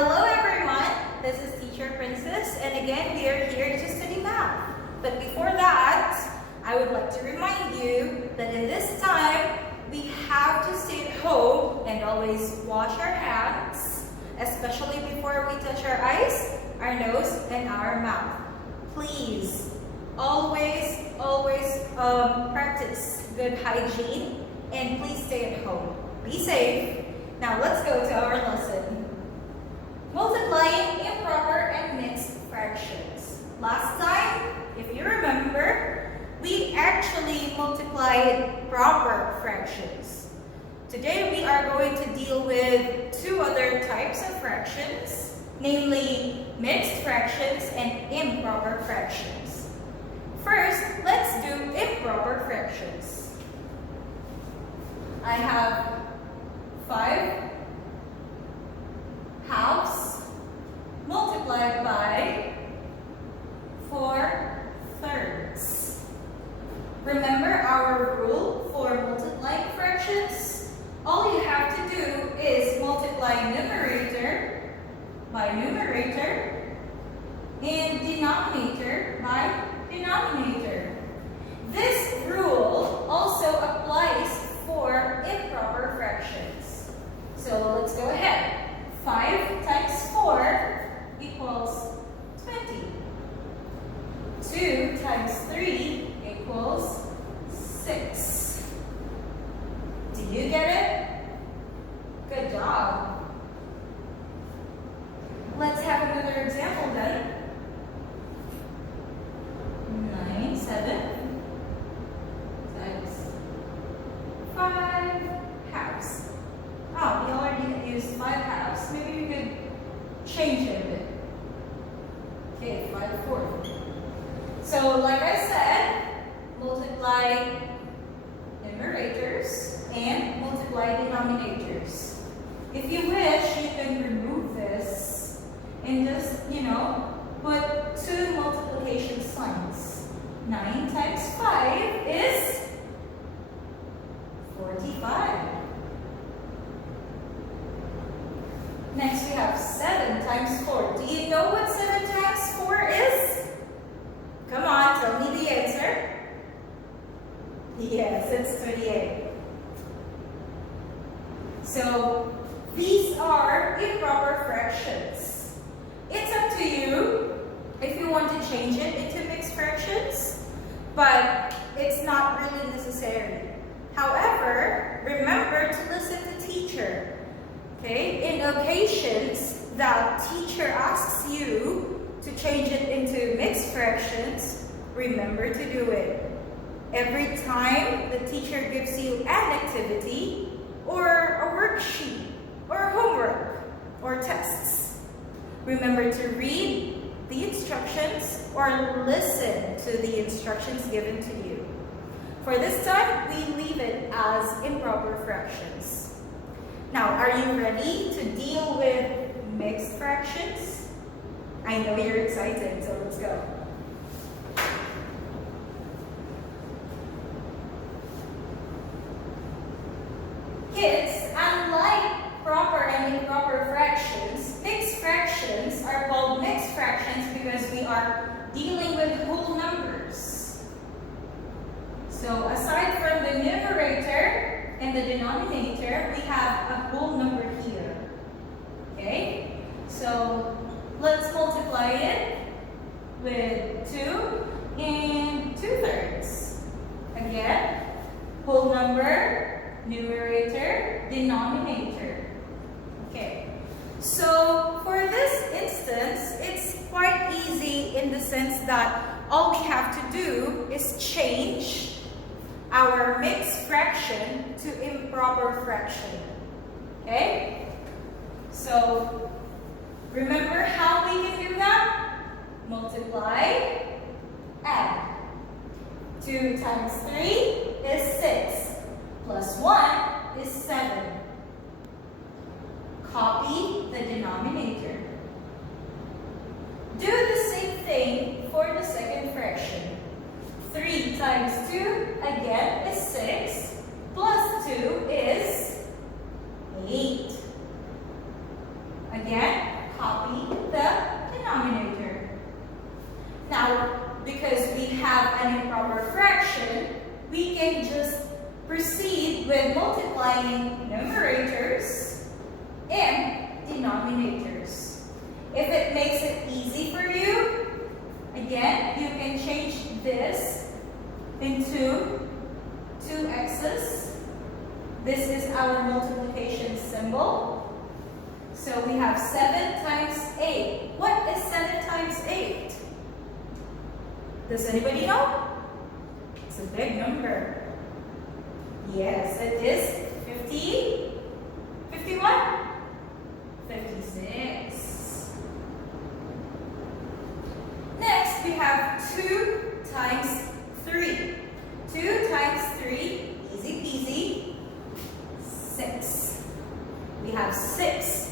Hello everyone, this is Teacher Princess, and again we are here to study math. But before that, I would like to remind you that in this time, we have to stay at home and always wash our hands, especially before we touch our eyes, our nose, and our mouth. Please, always practice good hygiene, and please stay at home. Be safe. Now let's go to our lesson. Multiplying improper and mixed fractions. Last time, if you remember, we actually multiplied proper fractions. Today we are going to deal with two other types of fractions, namely mixed fractions and improper fractions. First, let's do improper fractions. I have 5 halves multiplied by 4 thirds. Remember our rule for multiplying fractions? All you have to do is multiply numerator by numerator and denominator by denominator. This rule also applies for improper fractions. So let's go ahead. 5 times 4 equals 20. 2 times 3 equals 6. Do you get it? Good job. Let's have another example then. 7 times 5 halves. Oh, we already used 5 halves. Maybe we could change it a bit. Okay, 5/4. So, like I said, multiply numerators and multiply denominators. If you wish, you can remove this and just, put 2 multiplication signs. 9 times 5 is 45. Next we have 7 times 4. Do you know what 7 times 4 is? Come on, tell me the answer. Yes, it's 28. So these are improper fractions. It's up to you if you want to change it into mixed fractions, but it's not really necessary. However, remember to listen to teacher. Okay? In occasions that teacher asks you to change it into mixed fractions, remember to do it. Every time the teacher gives you an activity or a worksheet or homework or tests, remember to read the instructions or listen to the instructions given to you. For this time, we leave it as improper fractions. Now, are you ready to deal with mixed fractions? I know you're excited, so let's go. Kids, unlike proper and improper fractions, mixed fractions are called mixed fractions because we are dealing with whole numbers. So aside from the numerator and the denominator, we have a whole number here. Okay? So let's multiply it with 2 and 2 thirds. Again, whole number, numerator, denominator. Okay, so for this instance, it's quite easy in the sense that all we have to do is change our mixed fraction to improper fraction. Okay, so remember how we can do that? Multiply, add. 2 times 3 is 6. Plus 1 is 7. Copy the denominator. Do the same thing for the second fraction. 3 times 2 again is 6. Plus 2 is 8. Again, numerators and denominators. If it makes it easy for you, again, you can change this into 2x's. This is our multiplication symbol. So we have 7 times 8. What is 7 times 8? Does anybody know? It's a big number. Yes, it is 50, 51, 56. Next, we have 2 times 3. 2 times 3, easy peasy, 6. We have 6.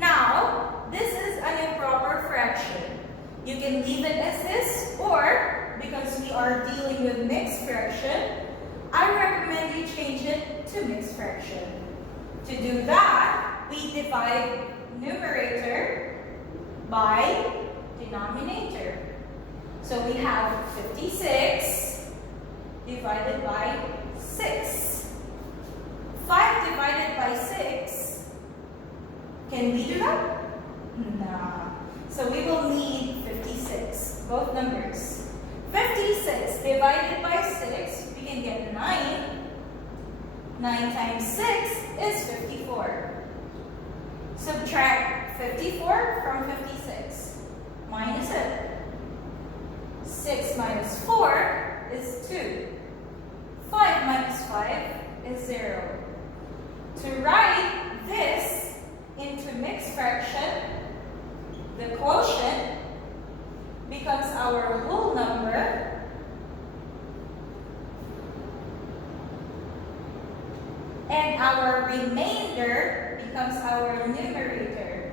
Now, this is an improper fraction. You can leave it as this, or because we are dealing with mixed fraction, I recommend you change it to mixed fraction. To do that, we divide numerator by denominator. So we have 56 divided by 6. 5 divided by 6. Can we do that? Nah. So we will need 56, both numbers. 56 divided by 6, we can get 9. 9 times 6 is 54. Subtract 54 from 56. Minus it. 6 minus 4 is 2. 5 minus 5 is 0. To write this into mixed fraction, the quotient becomes our whole number, and our remainder becomes our numerator.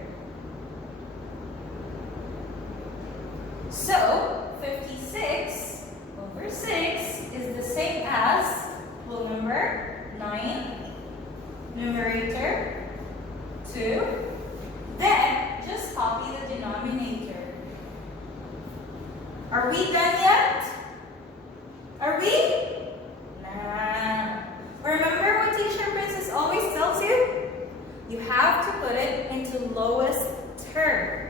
So 56 over 6 is the same as whole number 9, numerator 2. Then just copy the denominator. Are we done yet? Are we? Nah. Remember what Teacher Princess always tells you? You have to put it into lowest term.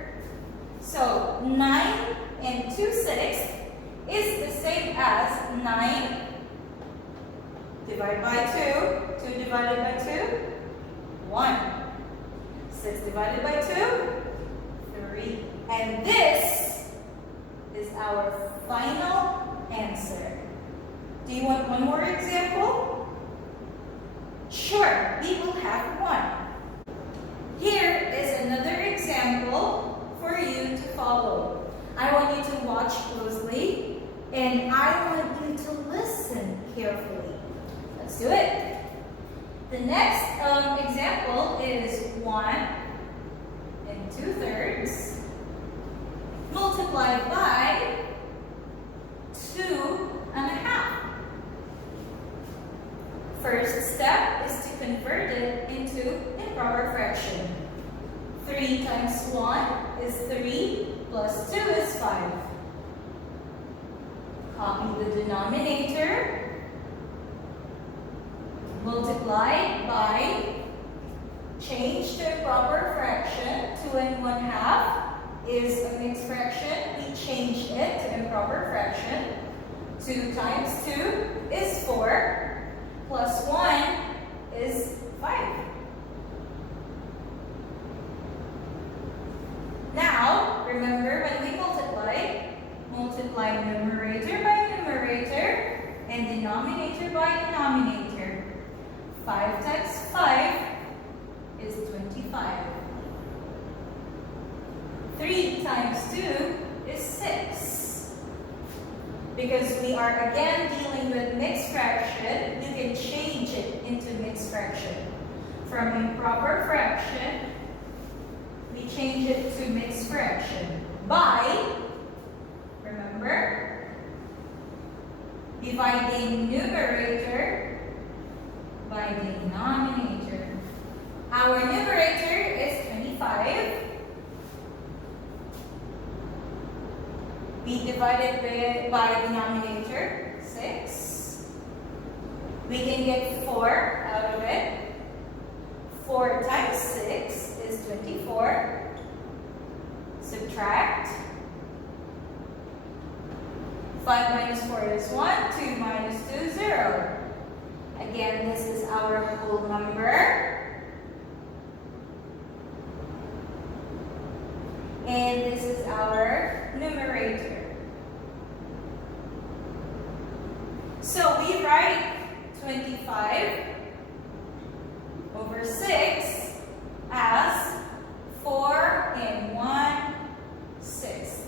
So 9 and 2/6 is the same as 9 divided by 2. 2 divided by 2, 1. 6 divided by 2, 3. And this is our final answer. Do you want one more example? Sure, we will have one. Here is another example for you to follow. I want you to watch closely, and I want you to listen carefully. Let's do it. The next example is 1 2/3 multiplied by 2.5. First step is to convert it into improper fraction. 3 times 1 is 3 plus 2 is 5. Copy the denominator. Multiply by, change to improper fraction. 2 1/2 is a mixed fraction. We change it to improper fraction. 2 times 2 is 4, plus 1 is 5. Now, remember when we multiply numerator by numerator and denominator by denominator. 5 times 5 is 25. 3 times 2 is 6. Because we are again dealing with mixed fraction, you can change it into mixed fraction. From improper fraction, we change it to mixed fraction by, remember, dividing numerator by denominator. Our numerator is 25. We divided by denominator, 6. We can get 4 out of it. 4 4 times 6 is 24. Subtract. 5 minus 4 is 1. 2 minus 2, 0. Again, this is our whole number. And this is our numerator. So we write 25 over 6 as 4 and 1/6.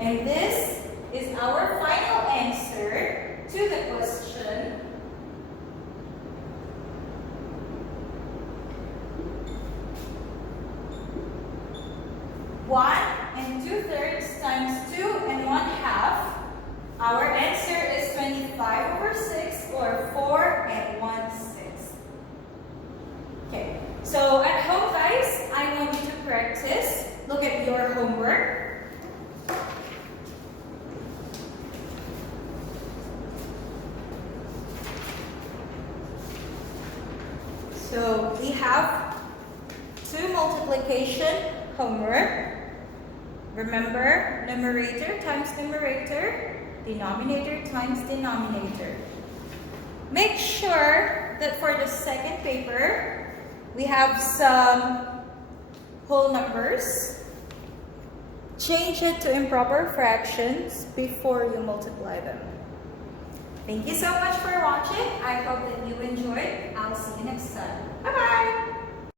And this is our final answer to the question. One and 2/3 times 2 and 1/2. Our answer is 25 over 6 or 4 and 1/6. Okay, so at home guys, I want you to practice. Look at your homework. So we have 2 multiplication homework. Remember, numerator times numerator, denominator times denominator. Make sure that for the second paper, we have some whole numbers. Change it to improper fractions before you multiply them. Thank you so much for watching. I hope that you enjoyed. I'll see you next time. Bye-bye!